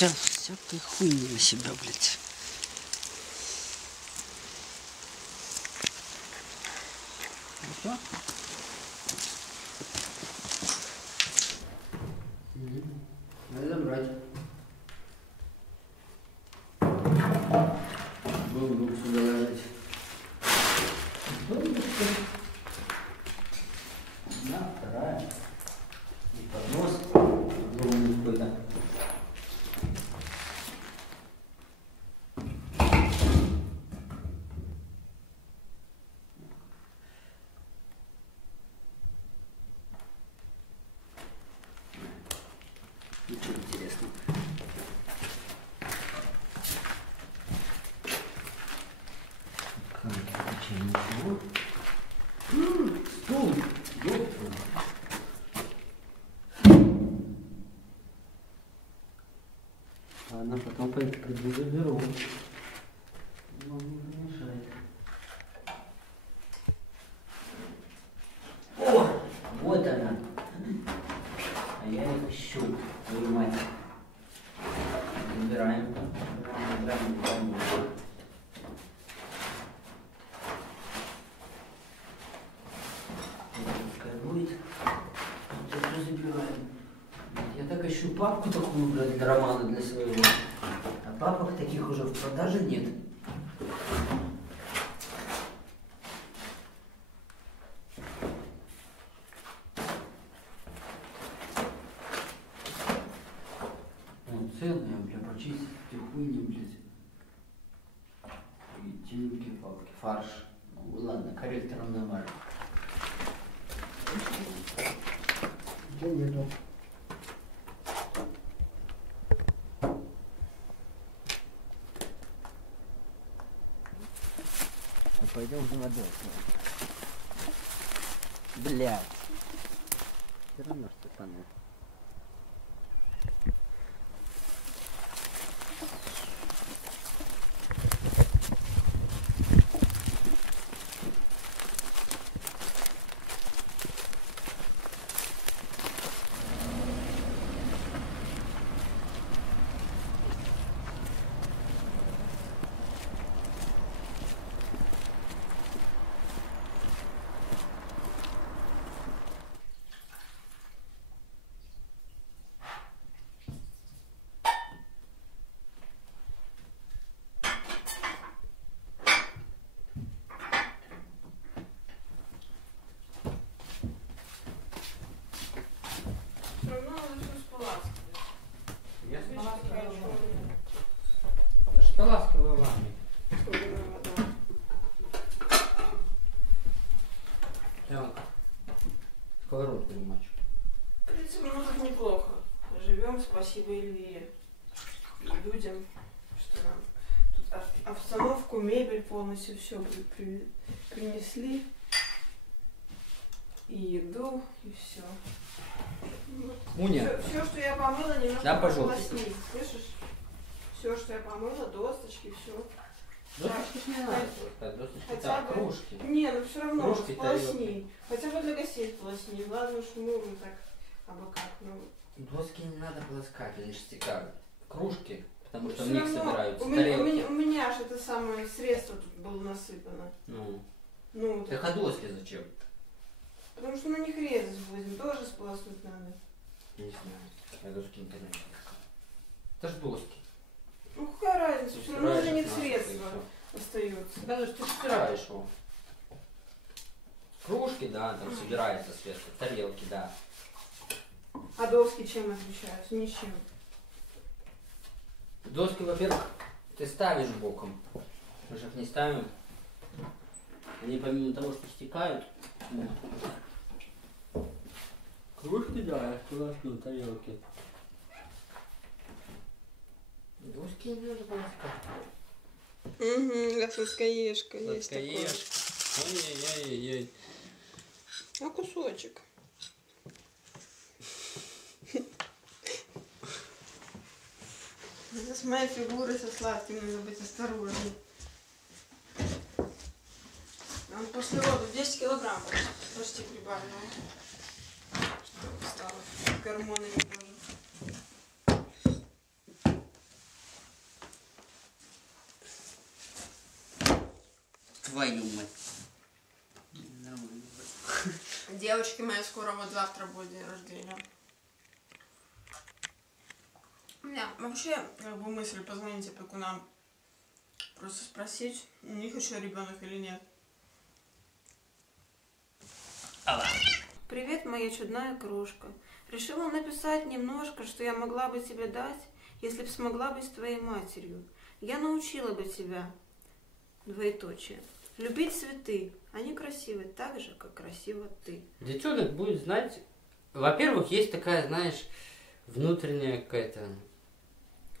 Да, всякой хуйни на себя, блядь. Ну что? Надо забрать. Буду сюда ложить. Одна, вторая. И поднос. Огромный какой-то. Ничего интересного. Ничего. Стул. Ёпта. Ладно, потом приду заберу. Вам не помешает. О! Вот она. А я их ищу. Твою мать. Забираем. Забираем. Пускай будет. Вот это забираем. Я так ищу папку такую, блядь, для романа, для своего. А папок таких уже в продаже нет. Вот цельные, бля, почистить эти хуйни, блядь. И тюнки, папки, фарш. Ну ладно, корректором нормально. Где нету? Пойдем за водой. Блядь. Все равно что самое. Ласковая ванна. Я сковородку не мочу. В принципе, ну так неплохо. Живем, спасибо Эльвире и людям, что нам тут обстановку, мебель полностью все принесли. И еду, и все. Уня. Все, что я помыла, немножко да, пополоснить. Слышишь? Все, что я помыла, досточки, все. Досточки не надо. Досточки хотя так, бы... кружки. Не, ну все равно Кружки, полосни. Хотя бы для гостей полосни. Ладно уж, ну так, абы как, ну. Доски не надо полоскать, они же стекают. Кружки, потому что Всё в них равно собираются у тарелки. у меня же это самое средство тут было насыпано. Ну так а доски зачем? Потому что на них резать будем, тоже сполоснуть надо. Не знаю, я доски не понимаю. Это ж доски. Ну какая разница, все равно для них средства остается. Да, ты собираешь его. Кружки, да, там собирается сверху, тарелки, да. А доски чем отличаются? Ничем. Доски, во-первых, ты ставишь боком. Мы же их не ставим. Они помимо того, что стекают, кружки, да, я сполосну, тарелки. Доски не надо полоскать. Угу, сладкоежка есть такое. Ой-ой-ой-ой. А кусочек? Это с моей фигурой со сладким надо быть осторожным. Он после родов 10 килограмм почти прибавил. Что стало? Гормонами тоже. твою мать. Девочки мои, скоро вот завтра будет день рождения. У меня вообще как бы мысль позвонить опекунам, просто спросить, у них еще ребенок или нет. Привет, моя чудная крошка. Решила написать немножко, что я могла бы тебе дать, если бы смогла быть твоей матерью. Я научила бы тебя, двоеточие, любить цветы. Они красивы так же, как красива ты. Детенок будет знать... Во-первых, есть такая, знаешь, внутренняя какая-то...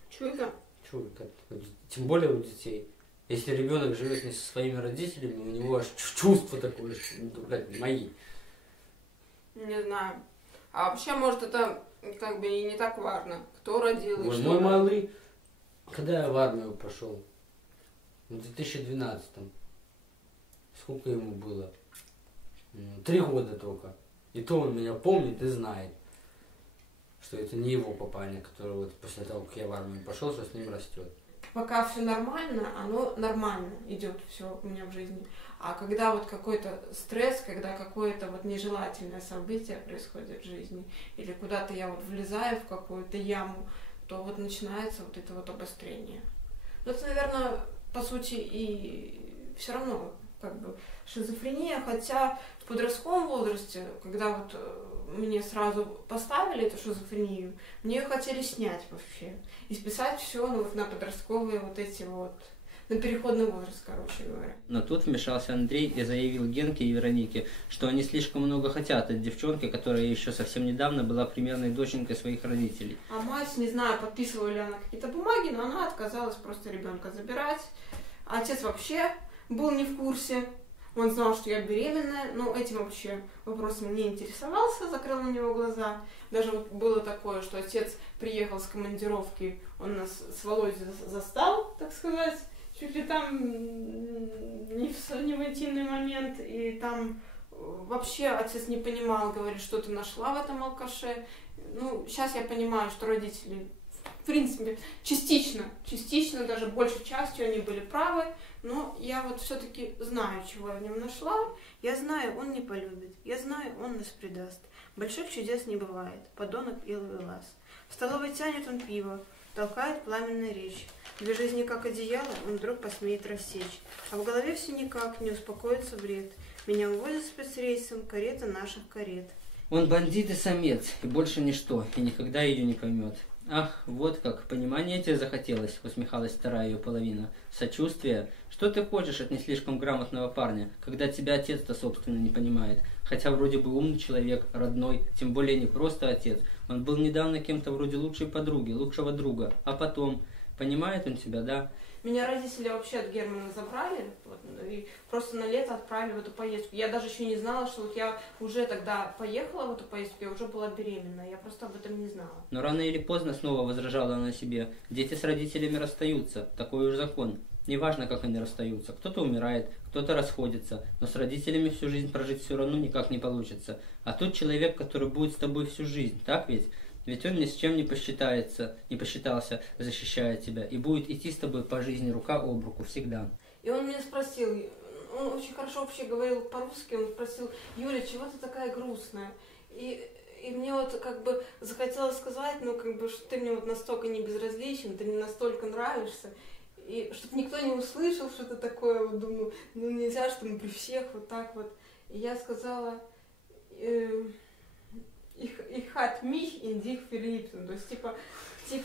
Чуйка? Чуйка. Тем более у детей. Если ребенок живет не со своими родителями, у него аж чувство такое, что, ну, блядь, мои. Не знаю. А вообще, может, это как бы и не так важно, кто родил и Ой, что. мой малый, когда я в армию пошел, в 2012-м, сколько ему было? 3 года только. И то он меня помнит и знает, что это не его папаня, который вот после того, как я в армию пошел, что с ним растет. Пока все нормально, оно нормально идет все у меня в жизни. А когда вот какой-то стресс, когда какое-то вот нежелательное событие происходит в жизни, или куда-то я вот влезаю в какую-то яму, то вот начинается вот это вот обострение. Ну, это, наверное, по сути и все равно как бы шизофрения, хотя в подростковом возрасте, когда вот мне сразу поставили эту шизофрению, мне ее хотели снять вообще и списать все ну, вот на подростковые вот эти вот, на переходный возраст, короче говоря. Но тут вмешался Андрей и заявил Генке и Веронике, что они слишком много хотят от девчонки, которая еще совсем недавно была примерной доченькой своих родителей. А мать, не знаю, подписывала ли она какие-то бумаги, но она отказалась просто ребенка забирать. А отец вообще был не в курсе. Он знал, что я беременная, но этим вообще вопросом не интересовался, закрыл на него глаза. Даже вот было такое, что отец приехал с командировки, он нас с Володей застал, так сказать, чуть ли там не в интимный момент, и там вообще отец не понимал, говорит, что ты нашла в этом алкаше. Ну, сейчас я понимаю, что родители, в принципе, частично, даже большей частью они были правы, но я вот все-таки знаю, чего я в нем нашла. Я знаю, он не полюбит. Я знаю, он нас предаст. Больших чудес не бывает. Подонок и ловелас. В столовой тянет он пиво, толкает пламенная речь. Две жизни как одеяло, он вдруг посмеет рассечь. А в голове все никак не успокоится бред. Меня увозят спецрейсом, карета наших карет. Он бандит и самец, и больше ничто, и никогда ее не поймет. Ах, вот как, понимание тебе захотелось, усмехалась вторая ее половина. Сочувствие? Что ты хочешь от не слишком грамотного парня, когда тебя отец-то собственно не понимает? Хотя вроде бы умный человек, родной, тем более не просто отец. Он был недавно кем-то вроде лучшей подруги, лучшего друга. А потом, понимает он тебя, да? Меня родители вообще от Германа забрали вот, и просто на лето отправили в эту поездку. Я даже еще не знала, что вот я уже тогда поехала в эту поездку, я уже была беременна, я просто об этом не знала. Но рано или поздно снова возражала она себе. Дети с родителями расстаются, такой уж закон. Неважно, как они расстаются. Кто-то умирает, кто-то расходится, но с родителями всю жизнь прожить все равно никак не получится. А тут человек, который будет с тобой всю жизнь, так ведь? Ведь он ни с чем не посчитался, защищая тебя, и будет идти с тобой по жизни рука об руку всегда. И он меня спросил, он очень хорошо вообще говорил по-русски, он спросил: Юля, чего ты такая грустная? И мне вот как бы захотелось сказать, ну как бы, что ты мне вот настолько не безразличен, ты мне настолько нравишься, и чтобы никто не услышал что-то такое, вот думаю, ну нельзя, что мы при всех вот так вот. И я сказала: Ich hat mich in dich verliebt. То есть, типа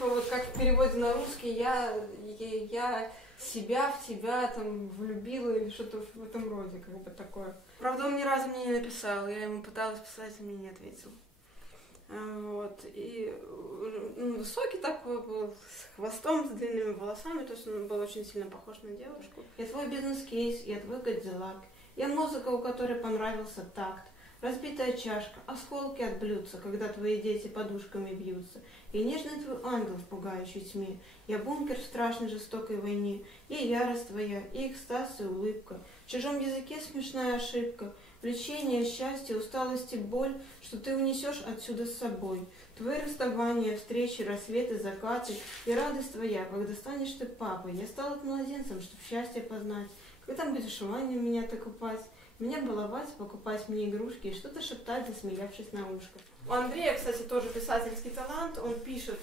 вот как в переводе на русский, я себя в тебя там влюбила или что-то в этом роде, как бы такое. Правда, он ни разу мне не написал, я ему пыталась писать, он мне не ответил. Вот, и высокий такой был, с хвостом, с длинными волосами, то есть он был очень сильно похож на девушку. Я твой бизнес-кейс, я твой Кадиллак, я музыка, у которой понравился такт. Разбитая чашка, осколки от блюдца, когда твои дети подушками бьются. И нежный твой ангел в пугающей тьме. Я бункер в страшной жестокой войне. И ярость твоя, и экстаз, и улыбка. В чужом языке смешная ошибка. Влечение, счастье, усталость и боль, что ты унесешь отсюда с собой. Твои расставания, встречи, рассветы, закаты. И радость твоя, когда станешь ты папой. Я стала младенцем, чтоб счастье познать. Когда будешь Ваню меня-то купать? Меня баловать, покупать мне игрушки и что-то шептать, засмеявшись на ушко. У Андрея, кстати, тоже писательский талант. Он пишет,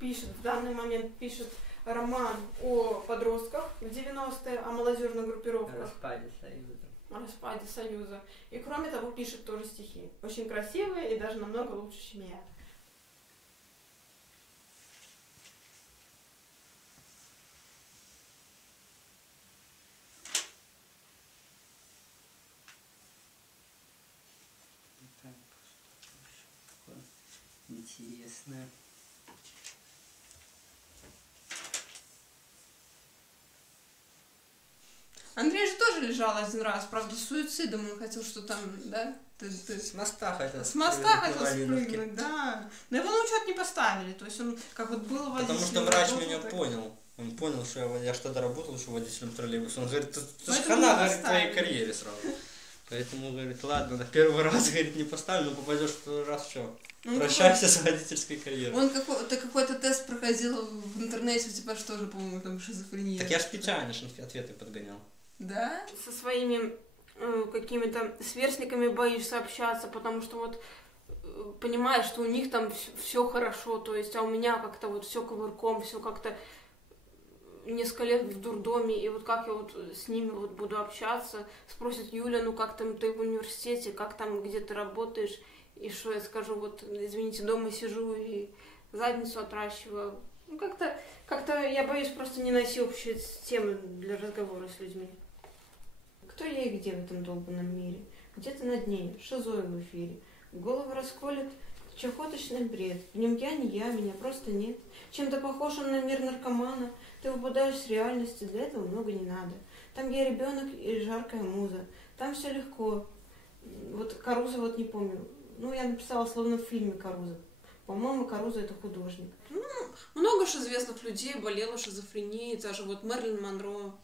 в данный момент пишет роман о подростках в 90-е, о молодежных группировках. О распаде Союза. И кроме того, пишет тоже стихи. Очень красивые и даже намного лучше, чем я. Интересно. Андрей же тоже лежал один раз, правда, с суицидом, он хотел, что там, да? С моста хотел. С моста хотел спрыгнуть, да. Но его на учет не поставили, то есть он как вот был водителем. Потому что врач меня понял. Он понял, что я что-то работал еще водителем троллейбуса. Он говорит, ты хана, говорит, твоей карьере сразу. Поэтому, говорит, ладно, на первый раз, говорит, не поставлю, но попадешь второй раз, что? Прощайся с водительской карьерой. Он какой-то тест проходил в интернете, типа, что же, по-моему, там шизофрения. Так я ж специально ответы подгонял. Да? Со своими какими-то сверстниками боишься общаться, потому что вот понимаешь, что у них там все хорошо, то есть, а у меня как-то вот все кувырком, все как-то несколько лет в дурдоме, и вот как я вот с ними вот буду общаться, спросят: Юля, ну как там ты в университете, как там, где ты работаешь, и что я скажу, вот, извините, дома сижу и задницу отращиваю. Ну как-то я боюсь просто не найти общие темы для разговора с людьми. Кто я и где в этом долбанном мире? Где-то на дне, шизой в эфире. Голову расколет чахоточный бред. В нем я не я, меня просто нет. Чем-то похож он на мир наркомана. Ты выпадаешь с реальности, для этого много не надо. Там я ребенок и жаркая муза. Там все легко. Вот Каруза, вот не помню. Ну, я написала словно в фильме Каруза. По-моему, Каруза — это художник. Ну, много же известных людей болело шизофренией. Даже вот Мерлин Монро.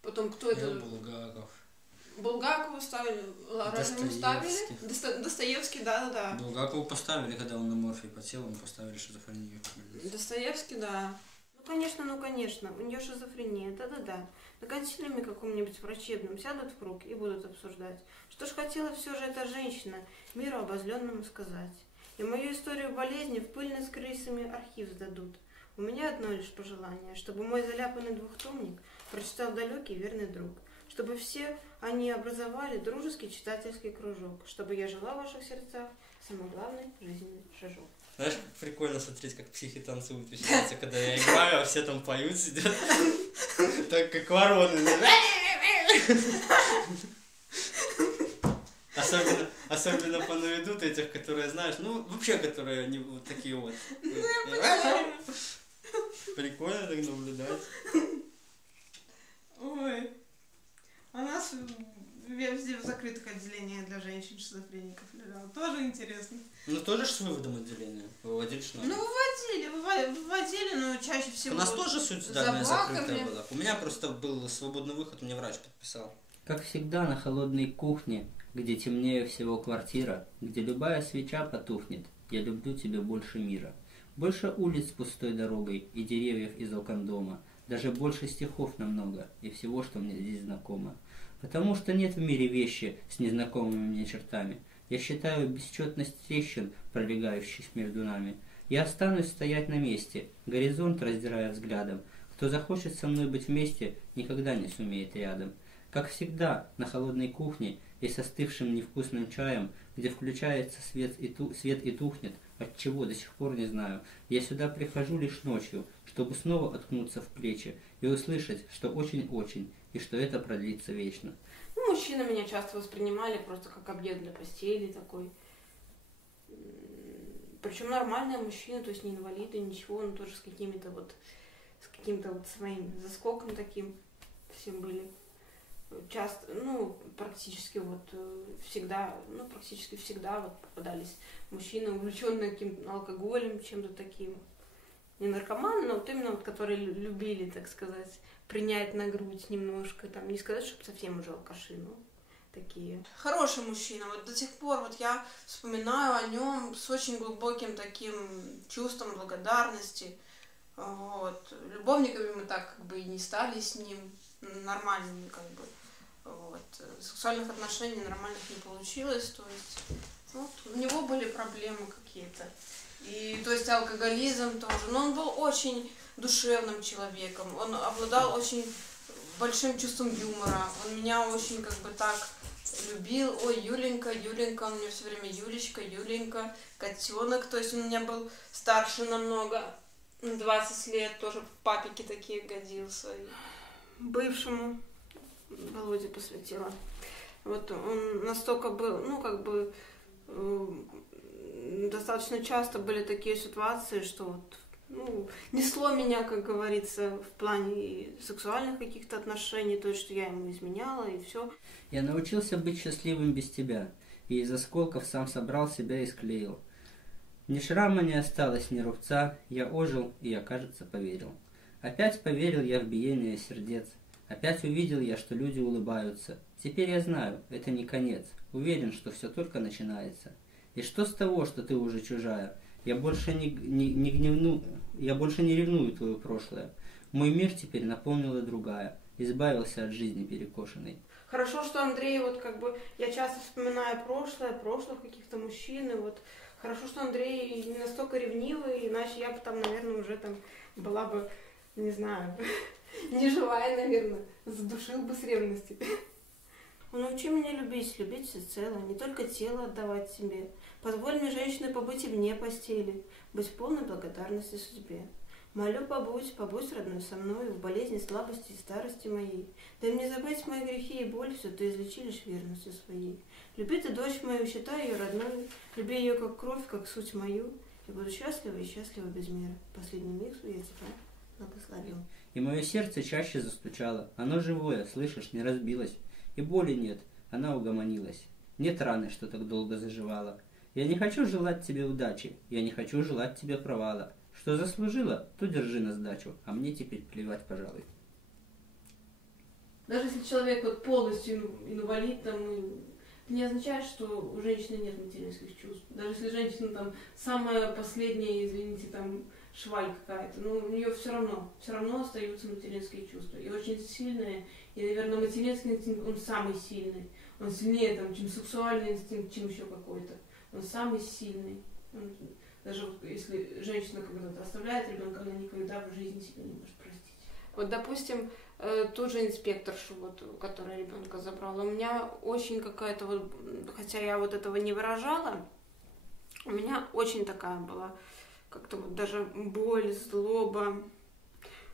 Потом кто это? Булгаков. Булгакову ставили, разве ему ставили? Достоевский, да. Булгакову поставили, когда он на морфии потел, ему поставили шизофрению. Достоевский, да. Ну конечно, у нее шизофрения, да. На консилиуме каком-нибудь врачебном сядут в круг и будут обсуждать. Что ж хотела все же эта женщина миру обозленному сказать. И мою историю болезни в пыльный с крысами архив сдадут. У меня одно лишь пожелание, чтобы мой заляпанный двухтомник прочитал далекий верный друг. Чтобы все они образовали дружеский читательский кружок. Чтобы я жила в ваших сердцах, самый главный жизненный шажок. Знаешь, как прикольно смотреть, как психи танцуют, веселятся, когда я играю, а все там поют, сидят, так как вороны. Особенно понаведут этих, которые, знаешь, ну, вообще, которые не вот такие вот. Прикольно так наблюдать. Ой. У нас везде в закрытых отделениях для женщин-шизофреников лежало. Тоже интересно. Ну, тоже с выводом отделения. Выводили что? Ну, выводили, но чаще всего... У нас тоже суицидальная закрытая была. У меня просто был свободный выход, мне врач подписал. Как всегда на холодной кухне, где темнее всего квартира, где любая свеча потухнет, я люблю тебя больше мира. Больше улиц с пустой дорогой и деревьев из окон дома. Даже больше стихов намного и всего, что мне здесь знакомо. Потому что нет в мире вещи с незнакомыми мне чертами. Я считаю бесчетность трещин, пролегающих между нами. Я останусь стоять на месте, горизонт раздирая взглядом. Кто захочет со мной быть вместе, никогда не сумеет рядом. Как всегда, на холодной кухне и с остывшим невкусным чаем, где включается свет и тухнет, отчего до сих пор не знаю, я сюда прихожу лишь ночью, чтобы снова откнуться в плечи и услышать, что очень-очень, и что это продлится вечно. Ну, мужчины меня часто воспринимали просто как объект для постели такой. Причем нормальные мужчины, то есть не инвалиды, ничего, но тоже с каким-то вот своим заскоком таким всем были. Часто, практически всегда вот попадались мужчины, увлеченные каким-то алкоголем, чем-то таким. Не наркоманы, но вот именно вот, которые любили, так сказать, принять на грудь немножко, там, не сказать, чтобы совсем уже алкаши, но такие. Хороший мужчина, вот до сих пор вот я вспоминаю о нем с очень глубоким таким чувством благодарности. Вот. Любовниками мы так как бы и не стали с ним, нормальными как бы Вот. Сексуальных отношений нормальных не получилось, то есть вот, у него были проблемы какие-то. И то есть алкоголизм тоже. Но он был очень душевным человеком, он обладал очень большим чувством юмора, он меня очень как бы так любил. Ой, Юленька, Юленька, он мне все время Юлечка, Юленька, котенок, то есть он у меня был старше намного, 20 лет, тоже в папике такие годился. Бывшему Володе посвятила. Вот он настолько был, ну как бы достаточно часто были такие ситуации, что вот, ну, несло меня, как говорится, в плане сексуальных каких-то отношений, то есть, что я ему изменяла и все. Я научился быть счастливым без тебя, и из осколков сам собрал себя и склеил. Ни шрама не осталось, ни рубца, я ожил, и я, кажется, поверил. Опять поверил я в биение сердец, опять увидел я, что люди улыбаются. Теперь я знаю, это не конец, уверен, что все только начинается. И что с того, что ты уже чужая? Я больше не ревную твое прошлое. Мой мир теперь наполнила другая, избавился от жизни перекошенной. Хорошо, что Андрей, вот как бы, я часто вспоминаю прошлых каких-то мужчин, и вот хорошо, что Андрей не настолько ревнивый, иначе я бы там, наверное, уже там была бы, не знаю, не живая, наверное, задушил бы с ревности. Научи меня любить всецело, не только тело отдавать себе. Позволь мне, женщиной, побыть и вне постели, быть в полной благодарности судьбе. Молю, побудь родной со мной, в болезни, слабости и старости моей. Дай мне забыть мои грехи и боль, все ты излечи лишь верностью своей. Люби ты дочь мою, считай ее родной, люби ее как кровь, как суть мою. Я буду счастлива и счастлива без меры. Последний миг я тебя благословил. И мое сердце чаще застучало, оно живое, слышишь, не разбилось. И боли нет, она угомонилась. Нет раны, что так долго заживала. Я не хочу желать тебе удачи, я не хочу желать тебе провала. Что заслужила, то держи на сдачу, а мне теперь плевать, пожалуй. Даже если человек вот полностью инвалид, там, это не означает, что у женщины нет материнских чувств. Даже если женщина там самая последняя, извините, там шваль какая-то, но у нее все равно остаются материнские чувства. И очень сильные. И, наверное, материнский инстинкт, он самый сильный. Он сильнее, там, чем сексуальный инстинкт, чем еще какой-то. Он самый сильный. Даже вот, если женщина когда-то оставляет ребенка, она никогда в жизни себя не может простить. Вот, допустим, ту же инспекторшу, вот, которая ребенка забрала, у меня очень какая-то вот, хотя я вот этого не выражала, у меня очень такая была, как-то вот даже боль, злоба,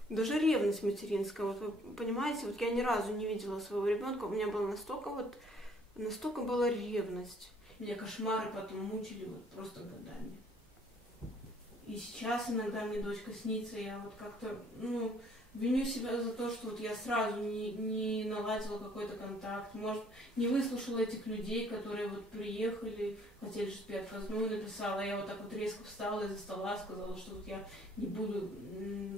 даже ревность материнская. Вот вы понимаете, вот я ни разу не видела своего ребенка, у меня была настолько была ревность. Меня кошмары потом мучили вот просто годами. И сейчас иногда мне дочка снится, я вот как-то, виню себя за то, что вот я сразу не наладила какой-то контакт, может, не выслушала этих людей, которые вот приехали, хотели, чтобы я отказную написала, я вот так вот резко встала из-за стола, сказала, что вот я не буду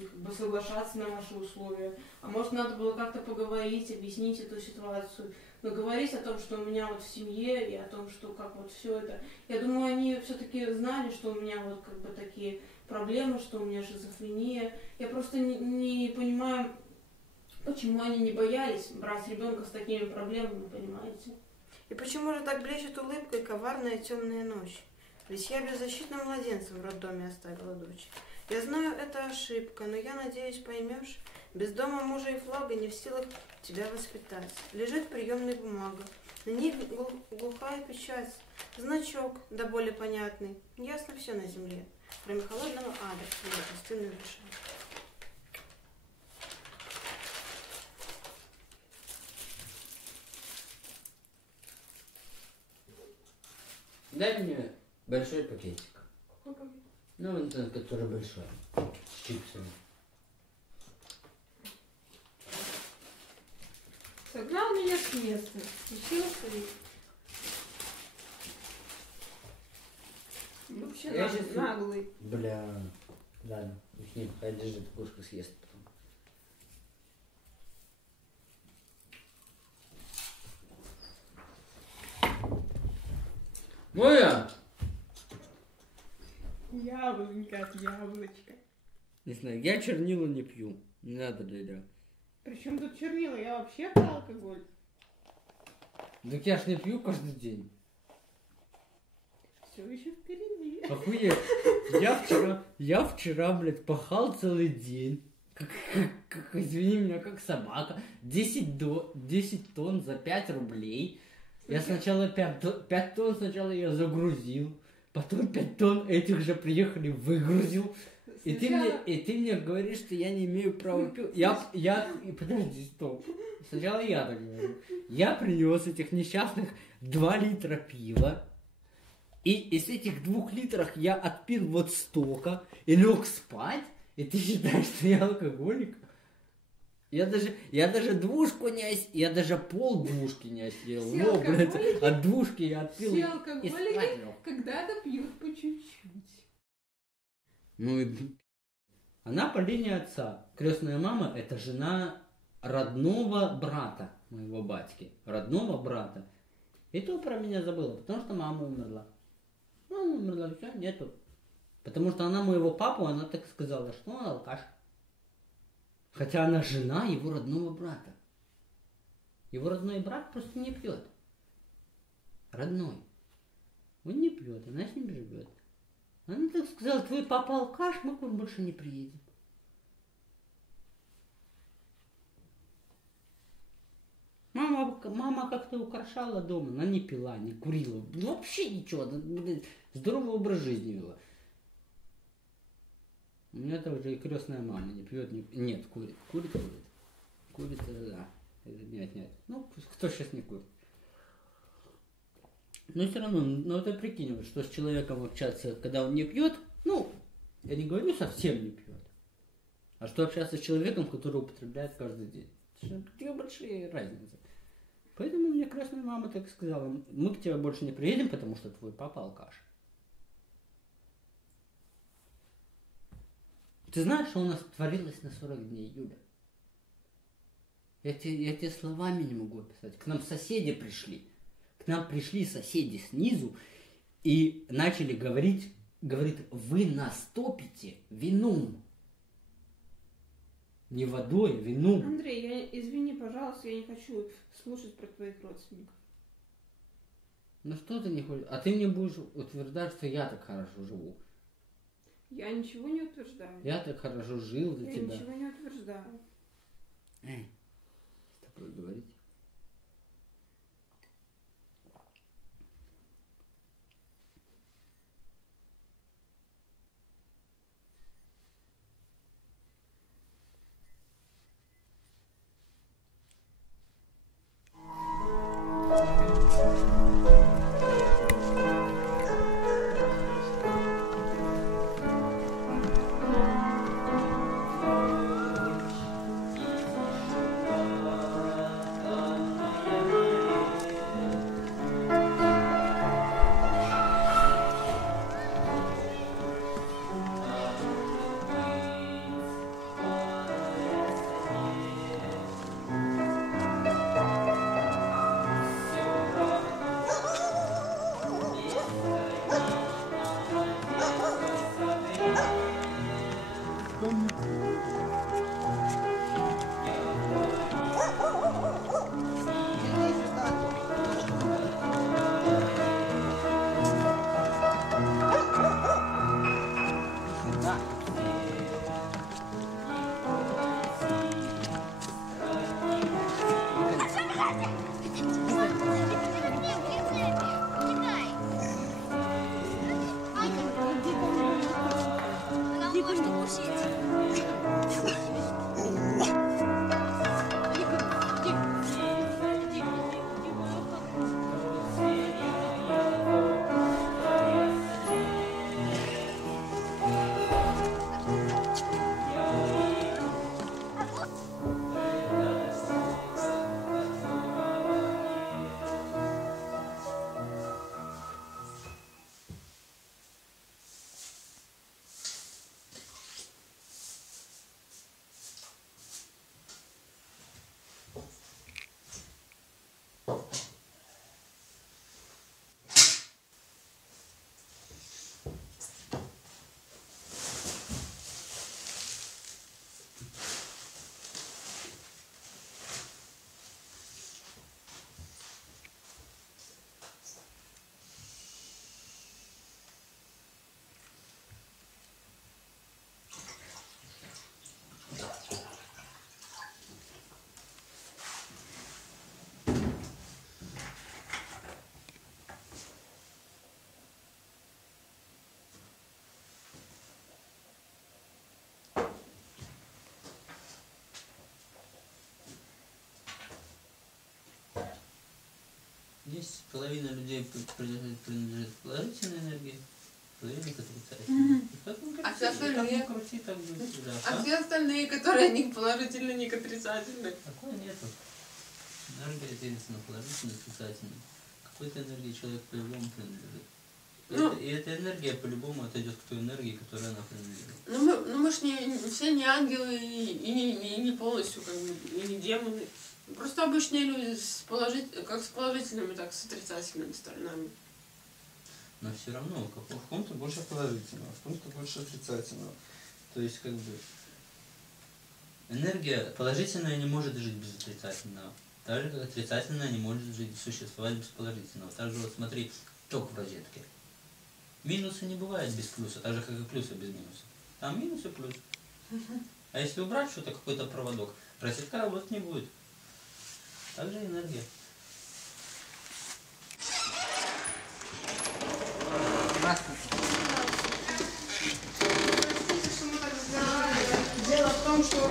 как бы соглашаться на ваши условия. А может, надо было как-то поговорить, объяснить эту ситуацию, но говорить о том, что у меня вот в семье, и о том, что как вот все это. Я думаю, они все-таки знали, что у меня вот как бы такие проблемы, что у меня шизофрения. Я просто не понимаю, почему они не боялись брать ребенка с такими проблемами, понимаете? И почему же так блещет улыбкой коварная темная ночь? Ведь я беззащитным младенцем в роддоме оставила дочь. Я знаю, это ошибка, но я надеюсь, поймешь, без дома мужа и флага не в силах тебя воспитать. Лежит приемная бумага, на ней глухая печать, значок, да более понятный. Ясно все на земле, кроме холодного ада, где пустынная душа. Дай мне большой пакетик. Ну, вот этот, который большой, с чипсами. Согнал меня с места, учился и... Вообще Я сейчас... наглый. Бля, ладно, с ним, хай лежит, кошка съест потом. Моя! Яблонька от яблочка. Не знаю, я чернила не пью, не надо, Лиля. Причем тут чернила? Я вообще про алкоголь. Так я ж не пью каждый день. Все еще впереди. Охуеть. Я вчера, блядь, пахал целый день. Извини меня, как собака. 10 тонн за 5 рублей. Я сначала 5 тонн сначала я загрузил. Потом 5 тонн этих же приехали, выгрузил. И ты мне говоришь, что я не имею права пить. Подожди, стоп. Сначала я так говорю. Я принес этих несчастных 2 литра пива. И из этих 2 литров я отпил вот столько и лег спать. И ты считаешь, что я алкоголик? Я даже двушку не осел, я даже пол-двушки не осел. Все Во, блядь, от двушки я отпил. Все и алкоголики спать лег. когда-то пьют по чуть-чуть. Ну и она по линии отца. Крестная мама — это жена родного брата моего батьки. Родного брата. И то про меня забыла, потому что мама умерла. Мама умерла, все, нету. Потому что она моего папу, она так сказала, что он алкаш. Хотя она жена его родного брата. Его родной брат просто не пьет. Родной. Он не пьет, она с ним живет. Она так сказала, твой папа алкаш, мы к вам больше не приедем. Мама как-то украшала дом, она не пила, не курила, вообще ничего, здоровый образ жизни вела. У меня это уже и крестная мама не пьет, нет, курит. Курит, да. Нет. Ну, кто сейчас не курит? Но все равно, ну ты прикинь, что с человеком общаться, когда он не пьет, ну, я не говорю совсем не пьет, а что общаться с человеком, который употребляет каждый день. Это две большие разницы. Поэтому мне крестная мама так сказала, мы к тебе больше не приедем, потому что твой папа алкаш. Ты знаешь, что у нас творилось на 40 дней, Юля? Я тебе словами не могу описать. К нам соседи пришли. К нам пришли соседи снизу и начали говорить, вы нас топите вином. Не водой, а вином. Андрей, извини, пожалуйста, я не хочу слушать про твоих родственников. Ну что ты не хочешь? А ты мне будешь утверждать, что я так хорошо живу. Я ничего не утверждаю. Я так хорошо жил для тебя. Я ничего не утверждаю. Эй, с тобой говорить. есть половина людей принадлежит положительной энергии, половина к отрицательной. А все остальные? Крути, так будет, да. А все остальные, которые ни к положительной, ни к отрицательной? Такого нету. Энергия делится на положительную и отрицательную. Какой-то энергии человек по-любому принадлежит. Ну, И эта энергия по-любому отойдет к той энергии, которой она принадлежит. Ну мы ж все не ангелы и не полностью как бы, и не демоны. Просто обычные люди как с положительными, так и с отрицательными сторонами. Но все равно, в ком-то больше положительного, в ком-то больше отрицательного. То есть, как бы, энергия положительная не может жить без отрицательного. Так же, как отрицательная не может существовать без положительного. Так же, вот смотри, ток в розетке. Минуса не бывает без плюса, так же, как и плюса без минуса. Там минус и плюс. А если убрать что-то, какой-то проводок, розетка работать не будет. Так же и энергия. Простите, что мы так разговаривали. Дело в том, что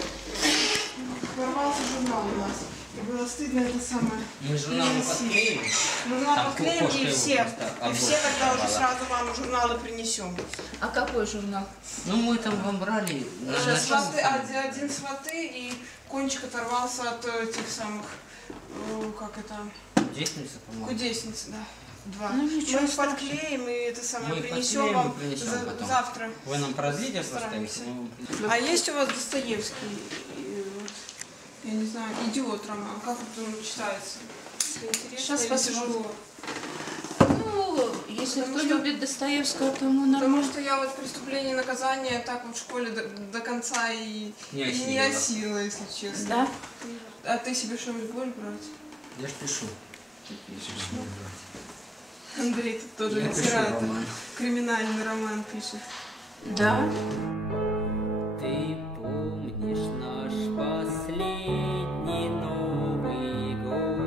порвался журнал у нас. И было стыдно это самое. Мы журналы подклеим. Журнал подклеим и все. просто И все тогда уже сразу вам журналы принесем. А какой журнал? Ну мы там вам брали. Один сваты и кончик оторвался от этих самых, как это, Десница, по-моему. кудесницы, да. Два. Ну, ничего Мы их страшного. подклеим и это самое Мы принесем подклеим и вам принесем потом. завтра. Вы нам продлите просто? Постараемся. Ну, А есть у вас Достоевский, я не знаю, «Идиот» роман, как он читается? Интересно Сейчас или посмотрим. тяжело? Ну, если Потому кто что- любит Достоевского, то ему Потому нормально. что я вот «Преступление и наказание» так вот в школе до конца и Не не осилила. осилила, если честно. Да? А ты себе что-нибудь будешь брать? я ж пишу. Андрей тут тоже Я пишу литератор. роман. Криминальный роман пишет. Да. Ты помнишь наш последний Новый год?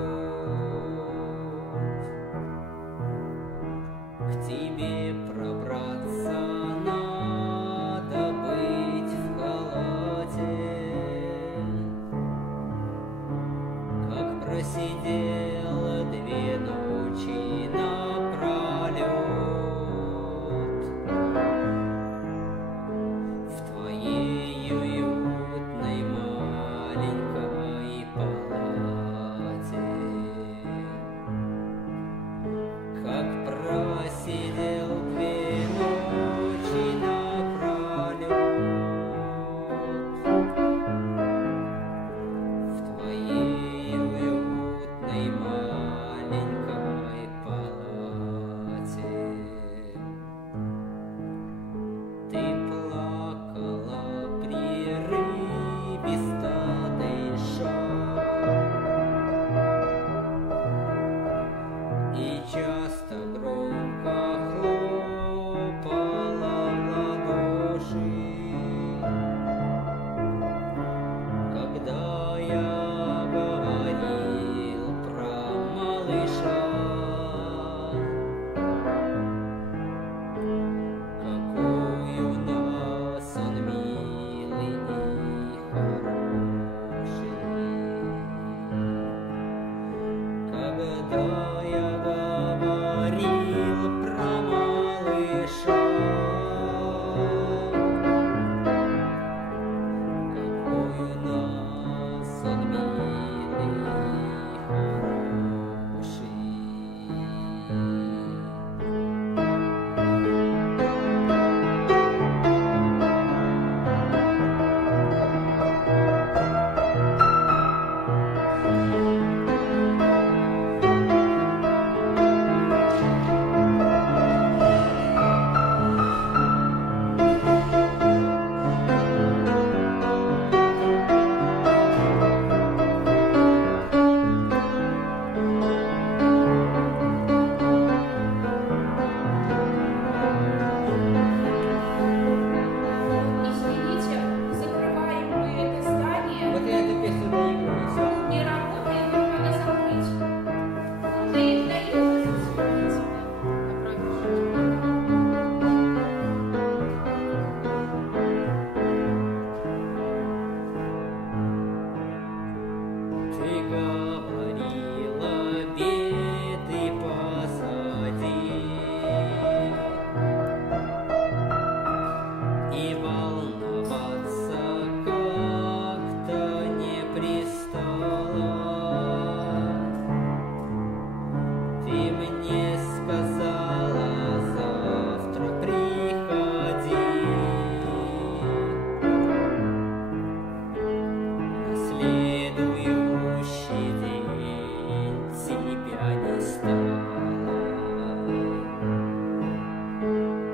К тебе пробраться надо быть в халате. Как просидела 2 ночи напролет в твоей уютной маленькой палате. Как просидел 2 ночи напролет в твоей уютной маленькой палате. Ты плакала прерывисто дыша и часто громко хлопала в ладоши, когда я говорил про малыша. Какой у нас он милый и хороший. Когда я говорил мне сказала, завтра приходи. На следующий день тебя не стало.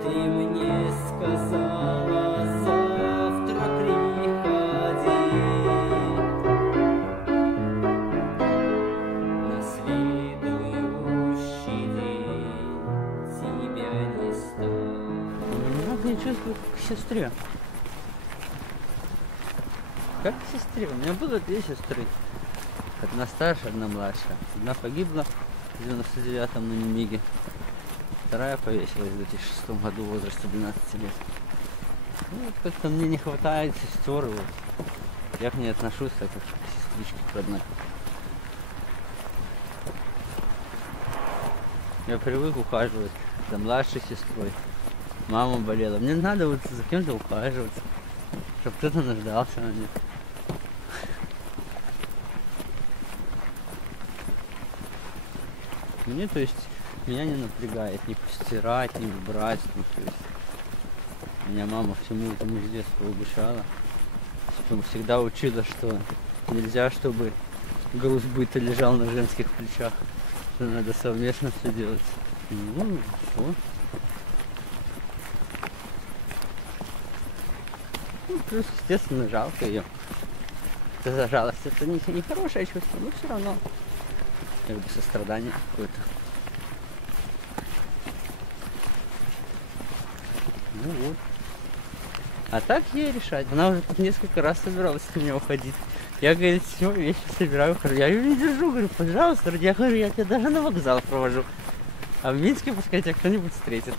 Ты мне сказала, завтра приходи. На следующий день тебя не стало. Я чувствую как к сестре. Как к сестре. У меня было 2 сестры. Одна старшая, одна младшая. Одна погибла в 99-м на Немиге. Вторая повесилась в 2006 году в возрасте 12 лет. Ну, вот как-то мне не хватает сестер. Вот. Я к ней отношусь так, как к сестричке родной. Я привык ухаживать за младшей сестрой. Мама болела. Мне надо вот за кем-то ухаживать, чтобы кто-то нуждался на мне. Мне, то есть, меня не напрягает ни постирать, ни убрать. Ну, то есть, меня мама всему этому с детства обучала. Всегда учила, что нельзя, чтобы груз быта лежал на женских плечах. Что надо совместно все делать. Ну, что? Ну, плюс, естественно, жалко ее. Это за жалость. Это не хорошее чувство, но все равно. Как бы сострадание какое-то. Ну вот. А так ей решать. Она уже тут несколько раз собиралась от меня уходить. Я, говорит, все, вещи собираю, ухожу. Я ее не держу, говорю, пожалуйста, я говорю, я тебя даже на вокзал провожу. А в Минске пускай тебя кто-нибудь встретит.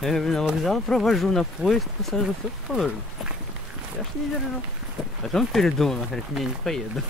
Я говорю, на вокзал провожу, на поезд посажу, все положу. Я ж не держу. Потом передумала, говорит, не поеду.